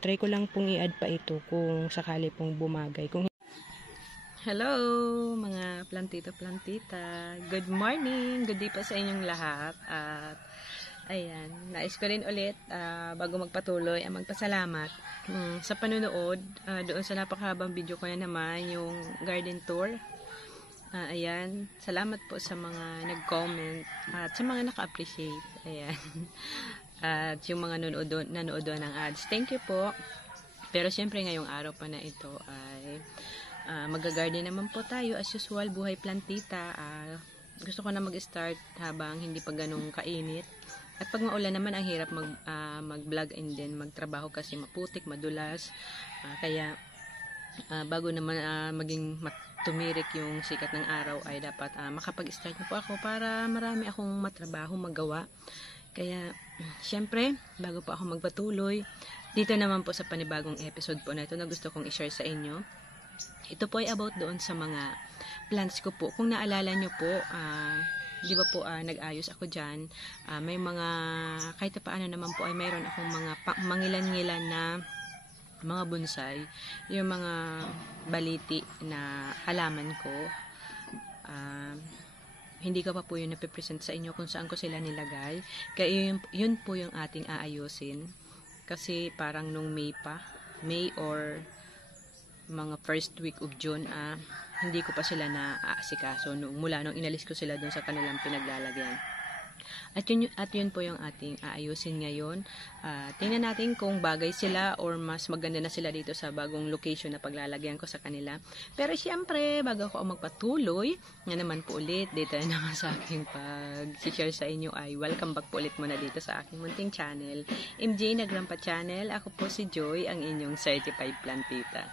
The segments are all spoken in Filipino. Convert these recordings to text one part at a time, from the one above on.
try ko lang pong i-add pa ito kung sakali pong bumagay. Hello mga plantito-plantita. Good morning, good day pa sa inyong lahat. At ayan, nais ko rin ulit bago magpatuloy ang magpasalamat sa panunood doon sa napakahabang video ko na naman, yung garden tour. Ayan, salamat po sa mga nag-comment at sa mga naka-appreciate. Ayan. At yung mga nanood doon ng ads. Thank you po. Pero syempre ngayong araw pa na ito ay mag-garden naman po tayo as usual, buhay plantita. Gusto ko na mag-start habang hindi pa ganung kainit. At pag maulan naman ang hirap mag-vlog and then magtrabaho kasi maputik, madulas. Kaya bago naman maging tumirik yung sikat ng araw ay dapat makapag-start na po ako para marami akong matrabaho, magawa. Kaya syempre bago po ako magpatuloy, dito naman po sa panibagong episode po na ito na gusto kong i-share sa inyo. Ito po ay about doon sa mga plants ko po. Kung naalala nyo po, di ba po nag-ayos ako dyan. May mga, kahit paano naman po ay mayroon akong mga mangilan-ngilan na mga bonsai. Yung mga baliti na halaman ko. Hindi ko pa po yun napipresent sa inyo kung saan ko sila nilagay. Kaya yun po yung ating aayusin. Kasi parang nung May or mga first week of June, hindi ko pa sila na-aasikaso mula nung inalis ko sila dun sa kanilang pinaglalagyan. At yun po yung ating aayusin ngayon. Tingnan natin kung bagay sila or mas maganda na sila dito sa bagong location na paglalagyan ko sa kanila. Pero syempre, bago ako magpatuloy, nga naman po ulit, dito na naman sa aking pag-share sa inyo ay welcome back po ulit muna dito sa aking munting channel, MJ Nagrampa Channel. Ako po si Joy, ang inyong certified plantita.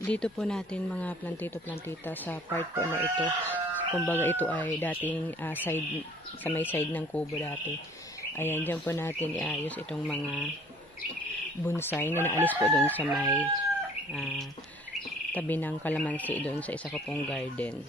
Dito po natin mga plantito-plantita sa part po na ito. Kumbaga ito ay dating side, sa may side ng kubo dati. Ayan, dyan po natin iayos itong mga bonsai na naalis po doon sa may tabi ng kalamansi doon sa isa ko pong garden.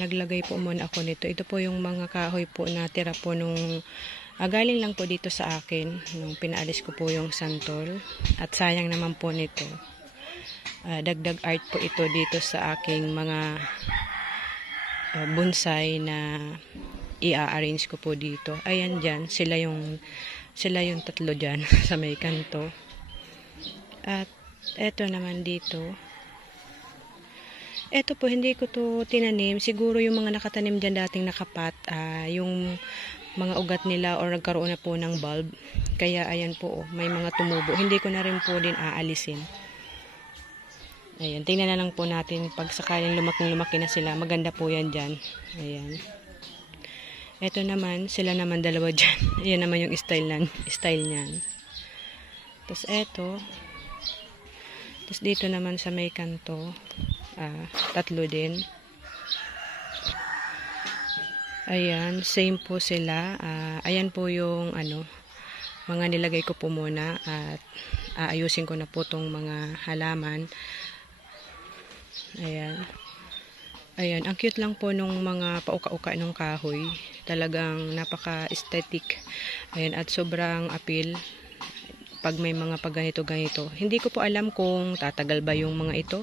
naglagay po muna ako nito. Ito po yung mga kahoy po na tira po nung galing lang po dito sa akin nung pinaalis ko po yung santol. At sayang naman po nito. Dagdag art po ito dito sa aking mga bonsai na i-arrange ko po dito. Ayan dyan, sila yung tatlo dyan sa may kanto. At eto naman dito. Eto po, hindi ko to tinanim. Siguro yung mga nakatanim dyan dating nakapat, yung mga ugat nila or nagkaroon na po ng bulb. Kaya ayan po, may mga tumubo. Hindi ko na rin po din aalisin. Ayan, tingnan na lang po natin pag sakaling lumaki na sila. Maganda po yan dyan. Ayan. Ito naman, sila naman dalawa dyan. Ayan naman yung style niyan. Tapos eto. Tapos dito naman sa may kanto, tatlo din. Ayan, same po sila. Ayan po yung mga nilagay ko po muna at aayusin ko na po tong mga halaman. Ayan. Ayan, ang cute lang po nung mga pauka-uka ng kahoy. Talagang napaka-aesthetic. Ayan, at sobrang appeal pag may mga pagganito-ganito. Hindi ko po alam kung tatagal ba yung mga ito.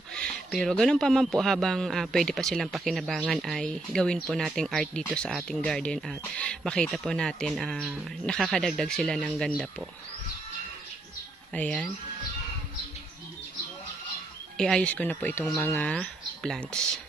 Pero ganun pa man po, habang pwede pa silang pakinabangan, ay gawin po nating art dito sa ating garden at makita po natin nakakadagdag sila ng ganda po. Ayan. Iayos ko na po itong mga plants.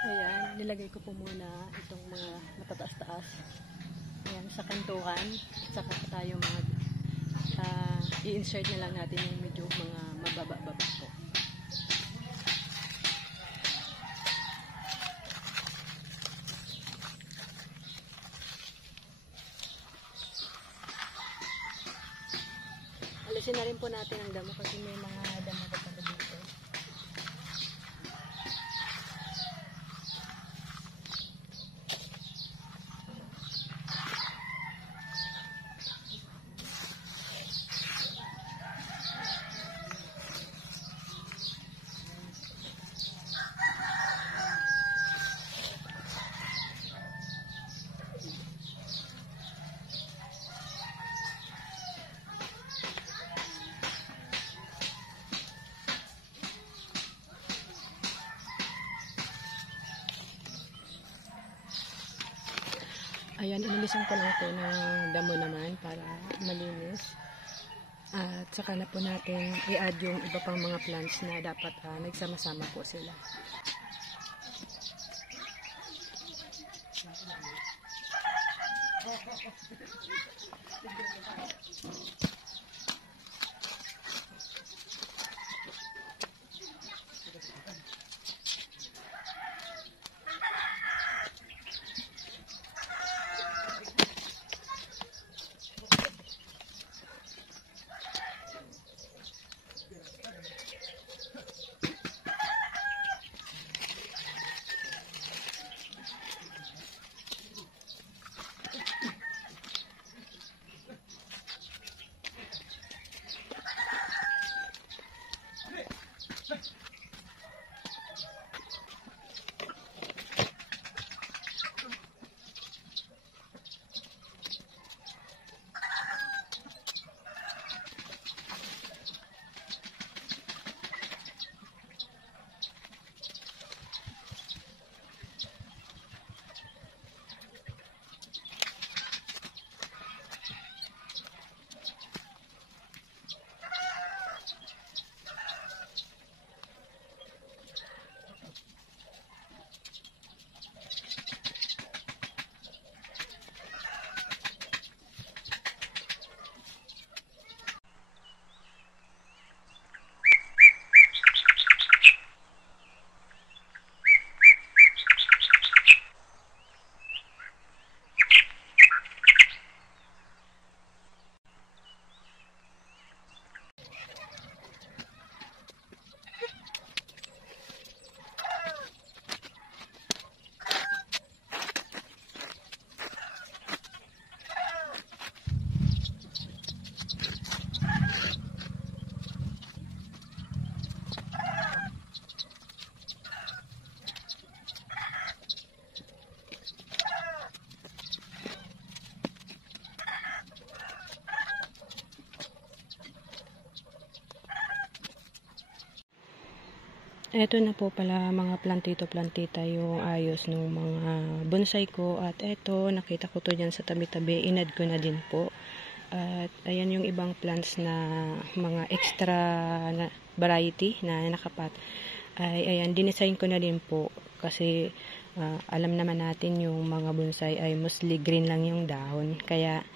Ayan, nilagay ko po muna itong mga matataas-taas. Ayan, sa kantuhan. Saka tayo i-insert na lang natin yung medyo mga mababa-baba po. Alisin na rin po natin ang damo kasi may mga damo pa dito. Ayan, inilisan ko lang po ng damo naman para malinis. At saka na po natin i-add yung iba pang mga plants na dapat nagsama-sama po sila. Eto na po pala mga plantito-plantita yung ayos ng mga bonsai ko. At eto, nakita ko to dyan sa tabi-tabi. Inad ko na din po. At ayan yung ibang plants na mga extra na variety na nakapat. Ay, ayan, dinesign ko na din po. Kasi alam naman natin yung mga bonsai ay mostly green lang yung dahon. Kaya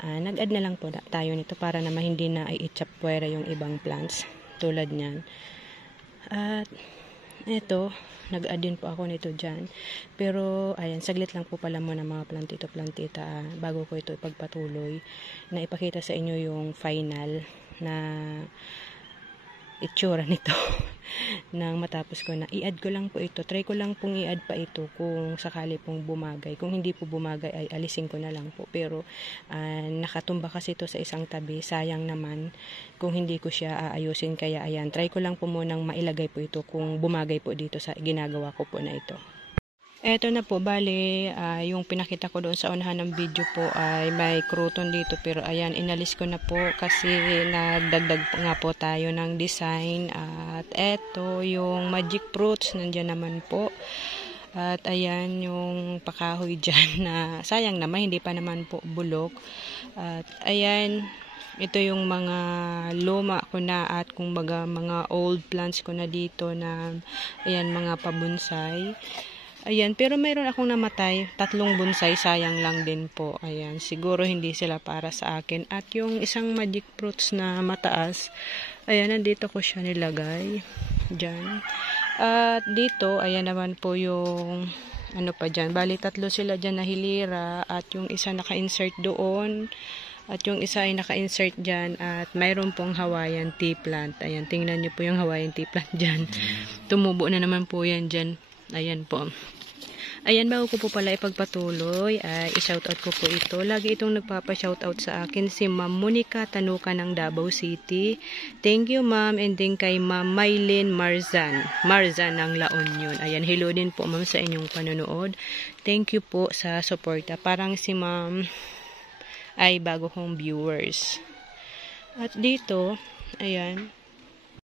nag-add na lang po tayo nito para naman hindi na i-chapwera yung ibang plants. Tulad nyan. At eto, nag-add din po ako nito dyan. Pero ayan, saglit lang po pala muna mga plantito-plantita bago ko ito ipagpatuloy na ipakita sa inyo yung final na itsura nito nang matapos ko na i-add ko lang po ito. Try ko lang pong i-add pa ito kung sakali pong bumagay. Kung hindi po bumagay ay alisin ko na lang po. Pero nakatumba kasi ito sa isang tabi. Sayang naman kung hindi ko siya aayusin. Kaya ayan, try ko lang po munang mailagay po ito kung bumagay po dito sa ginagawa ko po na ito. Eto na po, bali, yung pinakita ko doon sa unahan ng video po ay may crouton dito. Pero ayan, inalis ko na po kasi nagdagdag nga po tayo ng design. At eto, yung magic fruits, nandyan naman po. At ayan, yung pakahoy dyan na sayang naman, hindi pa naman po bulok. At ayan, ito yung mga luma ko na at kumbaga mga old plants ko na dito na ayan, mga pabonsai. Ayan, pero mayroon akong namatay, 3 bonsai, sayang lang din po. Ayan, siguro hindi sila para sa akin. At yung isang magic fruits na mataas, ayan, nandito ko siya nilagay. Diyan. At dito, ayan naman po yung, ano pa dyan, bali 3 sila dyan na hilira. At yung isa naka-insert doon. At yung isa ay naka-insert dyan. At mayroon pong Hawaiian tea plant. Ayan, tingnan nyo po yung Hawaiian tea plant dyan. Tumubo na naman po yan dyan. Ayan po. Ayan, bago ko po pala ipagpatuloy, i-shoutout ko po ito. Lagi itong nagpapa-shoutout sa akin, si Ma'am Monica Tanuka ng Davao City. Thank you, Ma'am. And din kay Ma'am Maylin Marzan ng La Union. Ayan, hello din po, Ma'am, sa inyong panonood. Thank you po sa suporta. Parang si Ma'am ay bago kong viewers. At dito, ayan,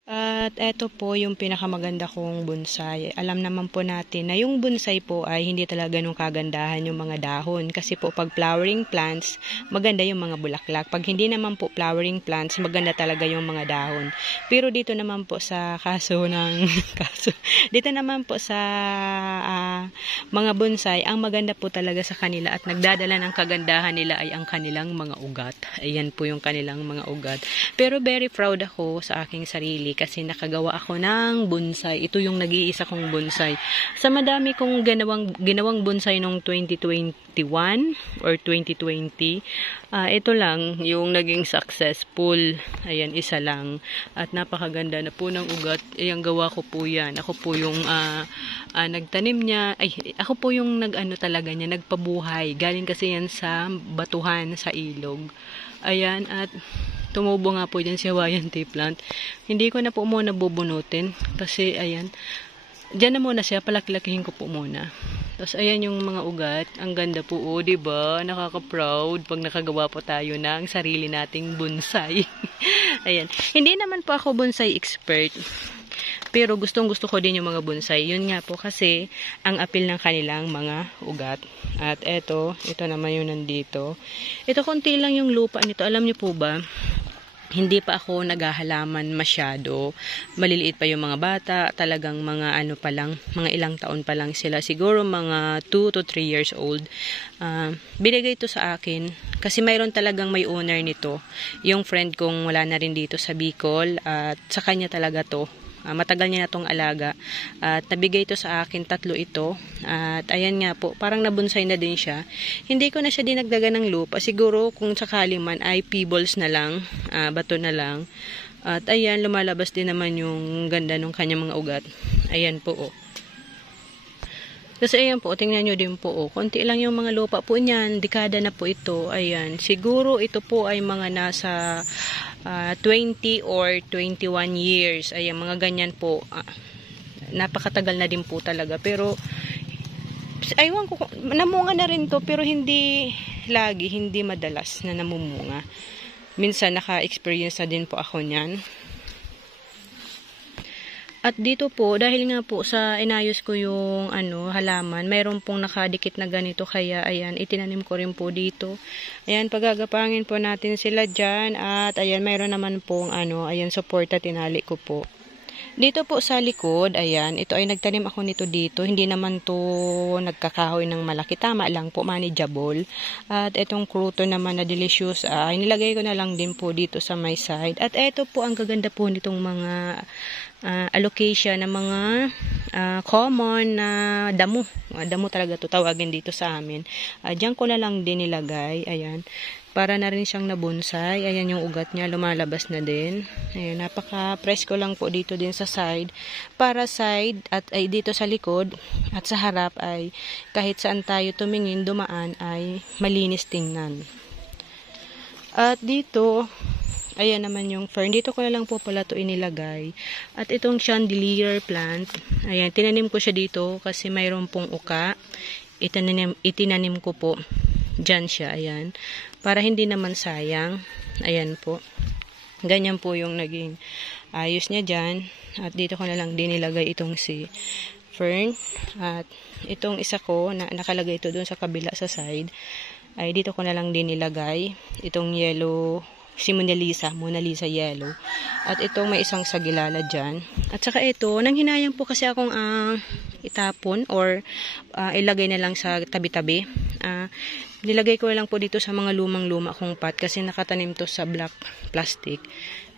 At eto po yung pinakamaganda kong bonsai. Alam naman po natin na yung bonsai po ay hindi talaga nung kagandahan yung mga dahon. Kasi po pag flowering plants, maganda yung mga bulaklak. Pag hindi naman po flowering plants, maganda talaga yung mga dahon. Pero dito naman po sa dito naman po sa mga bonsai, ang maganda po talaga sa kanila at nagdadala ng kagandahan nila ay ang kanilang mga ugat. Ayan po yung kanilang mga ugat. Pero very proud ako sa aking sarili kasi nakagawa ako ng bonsai. Ito yung nag-iisa kong bonsai. Sa madami kong ginawang bonsai noong 2021 or 2020, ito lang yung naging successful. Ayan, isa lang. At napakaganda na po ng ugat. Ayan, gawa ko po yan. Ako po yung nagtanim niya. Ay, ako po yung talaga niya, nagpabuhay. Galing kasi yan sa batuhan, sa ilog. Ayan, at tumubo nga po dyan si Hawaiian tea plant. Hindi ko na po muna bubunutin. Kasi, ayan. Diyan na muna siya. Palaki-lakihin ko po muna. Tapos, ayan yung mga ugat. Ang ganda po, oh, diba? Nakaka-proud pag nakagawa po tayo ng sarili nating bonsai. Ayan. Hindi naman po ako bonsai expert. Pero gustong-gusto ko din yung mga bonsai. Yun nga po kasi ang appeal ng kanilang mga ugat. At ito naman yung nandito. Ito konti lang yung lupa nito. Alam niyo po ba, hindi pa ako naghahalaman masyado. Maliliit pa yung mga bata. Talagang mga pa lang, mga ilang taon pa lang sila. Siguro mga 2 to 3 years old. Binigay ito sa akin kasi mayroon talagang may owner nito. Yung friend kong wala na rin dito sa Bicol. At sa kanya talaga to. Matagal niya na itong alaga. At nabigay ito sa akin, 3 ito. At ayan nga po, parang nabonsay na din siya. Hindi ko na siya dinagdagan ng lupa. Siguro kung sakali man ay pebbles na lang, bato na lang. At ayan, lumalabas din naman yung ganda ng kanyang mga ugat. Ayan po, oh. Kasi ayan po, tingnan nyo din po, oh. Konti lang yung mga lupa po niyan. Dekada na po ito. Ayan. Siguro ito po ay mga nasa 20 or 21 years. Ayan, mga ganyan po. Napakatagal na din po talaga. Pero, aywan ko, namunga na rin to. Pero hindi lagi, hindi madalas na namumunga. Minsan, naka-experience na din po ako niyan. At dito po, dahil nga po sa inayos ko yung halaman, mayroon pong nakadikit na ganito, kaya ayan, itinanim ko rin po dito. Ayan, pagagapangin po natin sila dyan, at ayan, mayroon naman pong ayan, suporta, tinali ko po. Dito po sa likod, ayan, ito ay nagtanim ako nito dito. Hindi naman to nagkakahoy ng malaki. Tama lang po, manageable. At itong kruto naman na delicious, nilagay ko na lang din po dito sa my side. At ito po, ang gaganda po nitong mga allocation ng mga common na damo. Damo talaga to tawagin dito sa amin. Diyan ko na lang din nilagay. Ayan. Para na rin siyang nabonsai. Ayan yung ugat niya. Lumalabas na din. Ayan. Napaka-presko lang po dito din sa side. Para side at ay dito sa likod at sa harap ay kahit saan tayo tumingin, dumaan ay malinis tingnan. At dito, ayan naman yung fern. Dito ko na lang po pala ito inilagay. At itong chandelier plant, ayan, tinanim ko siya dito kasi mayroon pong uka. Itinanim ko po. Diyan siya, ayan. Para hindi naman sayang. Ayan po. Ganyan po yung naging ayos niya dyan. At dito ko na lang din nilagay itong si fern. At itong isa ko, na nakalagay ito doon sa kabila sa side, ay dito ko na lang din nilagay itong yellow, si Mona Lisa yellow. At itong may isang sagilala dyan. At saka ito, nanghinayang po kasi akong itapon or ilagay na lang sa tabi-tabi. Nilagay ko lang po dito sa mga lumang-luma kong pot kasi nakatanim to sa black plastic.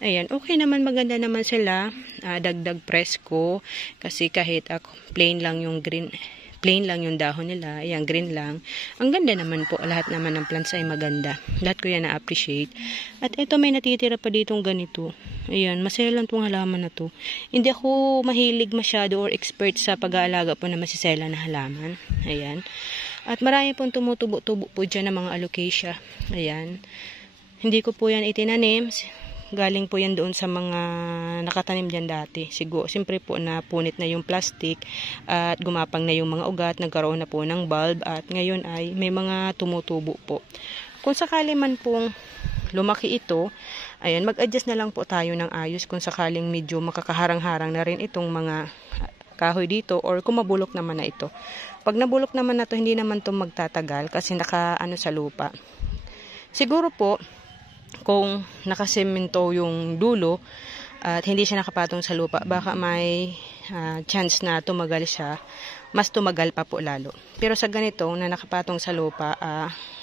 Ayan, okay naman, maganda naman sila. Dagdag presko kasi kahit plain lang yung dahon nila. Ayan, green lang. Ang ganda naman po. Lahat naman ng plants ay maganda. Lahat ko yan na-appreciate. At ito, may natitira pa ditong ganito. Ayan, masaya lang itong halaman na to. Hindi ako mahilig masyado or expert sa pag-aalaga po na masisela na halaman. Ayan. At marami pong tumutubo-tubo po dyan ng mga alocasia. Ayan. Hindi ko po yan itinanim. Galing po yan doon sa mga nakatanim dyan dati. Siguro, siyempre po napunit na yung plastic at gumapang na yung mga ugat, nagkaroon na po ng bulb at ngayon ay may mga tumutubo po. Kung sakali man pong lumaki ito, Ayan, mag-adjust na lang po tayo ng ayos kung sakaling medyo makakaharang-harang na rin itong mga kahoy dito or kung mabulok naman na ito. Pag nabulok naman na to, hindi naman to magtatagal kasi naka-ano sa lupa. Siguro po, kung nakasemento yung dulo at hindi siya nakapatong sa lupa, baka may chance na tumagal siya, mas tumagal pa po lalo. Pero sa ganito na nakapatong sa lupa,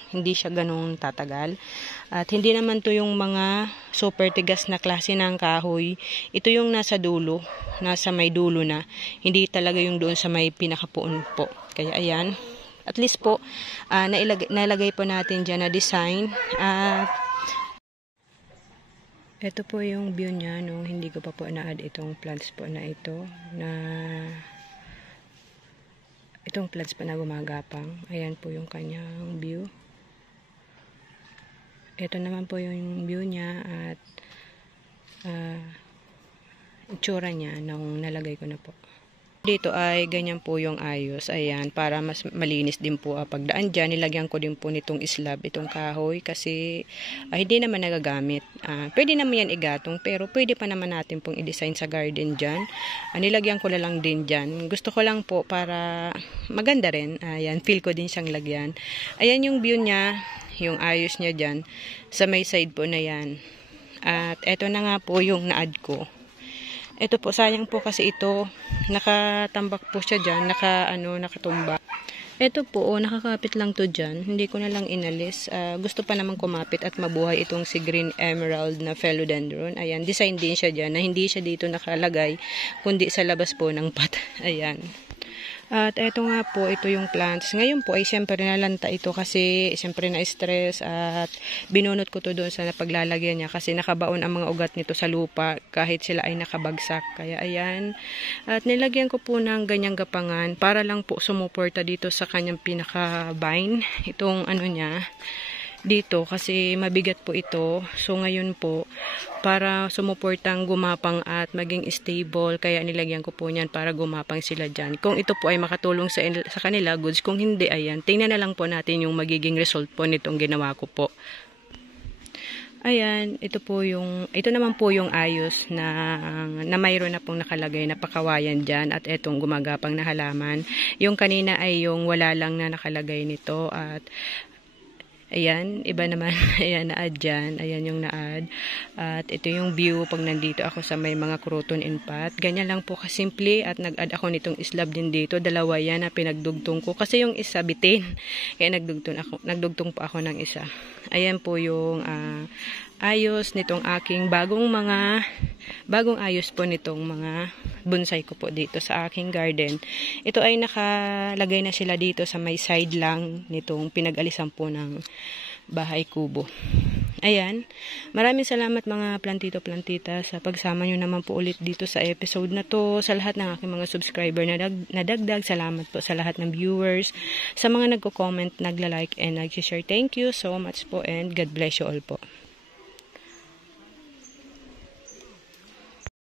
hindi siya ganun tatagal. At hindi naman to yung mga super tigas na klase ng kahoy. Ito yung nasa dulo, nasa may dulo na. Hindi talaga yung doon sa may pinakapuon po. Kaya ayan, at least po, nailagay po natin dyan na design. At ito po yung view niya nung hindi ko pa po na-add itong plants po na ito. Itong plants pa na gumagapang. Ayan po yung kanyang view. Ito naman po yung view niya at itsura niya nung nalagay ko na po. Dito ay ganyan po yung ayos. Ayan, para mas malinis din po pagdaan dyan. Nilagyan ko din po nitong slab, itong kahoy kasi hindi naman nagagamit. Pwede naman yan igatong pero pwede pa naman natin pong i-design sa garden dyan. Nilagyan ko na lang din dyan. Gusto ko lang po para maganda rin. Ayan, feel ko din siyang lagyan. Ayan yung view niya. Yung ayos niya dyan, sa may side po na yan. At eto na nga po yung na-add ko. Ito po, sayang po kasi ito, nakatambak po siya dyan, nakatumba. Ito po, nakakapit lang to dyan, hindi ko na lang inalis. Gusto pa naman kumapit at mabuhay itong si Green Emerald na Philodendron. Ayan, design din siya dyan, na hindi siya dito nakalagay, kundi sa labas po ng pot. Ayan. At eto nga po, ito yung plants. Ngayon po ay siyempre nalanta ito kasi siyempre na-stress at binunot ko to doon sa paglalagyan niya kasi nakabaon ang mga ugat nito sa lupa kahit sila ay nakabagsak. Kaya ayan. At nilagyan ko po ng ganyang gapangan para lang po sumuporta dito sa kanyang pinaka-vine. Itong ano niya dito kasi mabigat po ito. So ngayon po para sumuportang gumapang at maging stable kaya nilagyan ko po niyan para gumapang sila dyan. Kung ito po ay makatulong sa kanila goods, kung hindi ayan, tingnan na lang po natin yung magiging result po nitong ginawa ko po. Ayan, ito naman po yung ayos na mayroon na pong nakalagay na pakawayan dyan at etong gumagapang na halaman. Yung kanina ay yung wala lang na nakalagay nito at ayan, iba naman. Ayan, na-add dyan. Ayan yung na-add. At ito yung view pag nandito ako sa may mga crouton and pot. Ganyan lang po kasimple. At nag-add ako nitong slab din dito. Dalawa yan na pinagdugtong ko. Kasi yung isa bitin. Kaya nagdugtong po ako ng isa. Ayan po yung ayos nitong aking bagong ayos po nitong mga bonsai ko po dito sa aking garden. Ito ay nakalagay na sila dito sa may side lang nitong pinag-alisan po ng bahay kubo. Ayan. Maraming salamat mga plantito-plantita sa pagsama nyo naman po ulit dito sa episode na to. Sa lahat ng aking mga subscriber na nadagdag, salamat po sa lahat ng viewers. Sa mga nagko-comment, nagla-like and nag-share. Thank you so much po and God bless you all po.